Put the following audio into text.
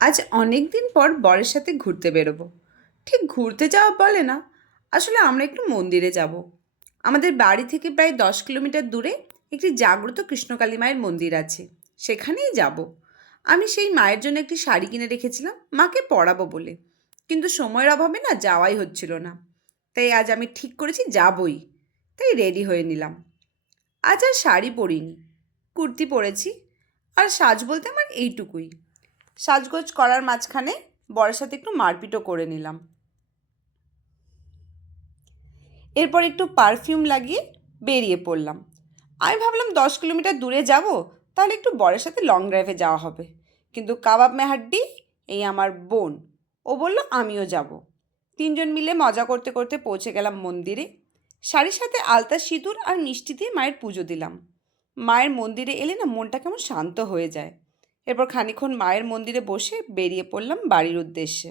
আজ অনেক দিন পর বরের সাথে ঘুরতে বেরোবো। ঠিক ঘুরতে যাওয়া বলে না, আসলে আমরা একটু মন্দিরে যাব। আমাদের বাড়ি থেকে প্রায় 10 কিলোমিটার দূরে একটি জাগ্রত কৃষ্ণকালী মায়ের মন্দির আছে, সেখানেই যাব। আমি সেই মায়ের জন্য একটি শাড়ি কিনে রেখেছিলাম মাকে পরাবো বলে, কিন্তু সময়ের অভাবে না যাওয়াই হচ্ছিল না। তাই আজ আমি ঠিক করেছি যাবই। তাই রেডি হয়ে নিলাম। আজ আর শাড়ি পরিনি, কুর্তি পরেছি। আর সাজ বলতে আমার এইটুকুই। সাজগোজ করার মাঝখানে বরের সাথে একটু মারপিটও করে নিলাম। এরপর একটু পারফিউম লাগিয়ে বেরিয়ে পড়লাম। আমি ভাবলাম 10 কিলোমিটার দূরে যাব, তাহলে একটু বরের সাথে লং ড্রাইভে যাওয়া হবে। কিন্তু কাবাব মেহাড্ডি, এই আমার বোন, ও বলল আমিও যাব। তিনজন মিলে মজা করতে করতে পৌঁছে গেলাম মন্দিরে। শাড়ির সাথে আলতা সিঁদুর আর মিষ্টি দিয়ে মায়ের পুজো দিলাম। মায়ের মন্দিরে এলে না মনটা কেমন শান্ত হয়ে যায়। এরপর খানিকক্ষণ মায়ের মন্দিরে বসে বেরিয়ে পড়লাম বাড়ির উদ্দেশ্যে।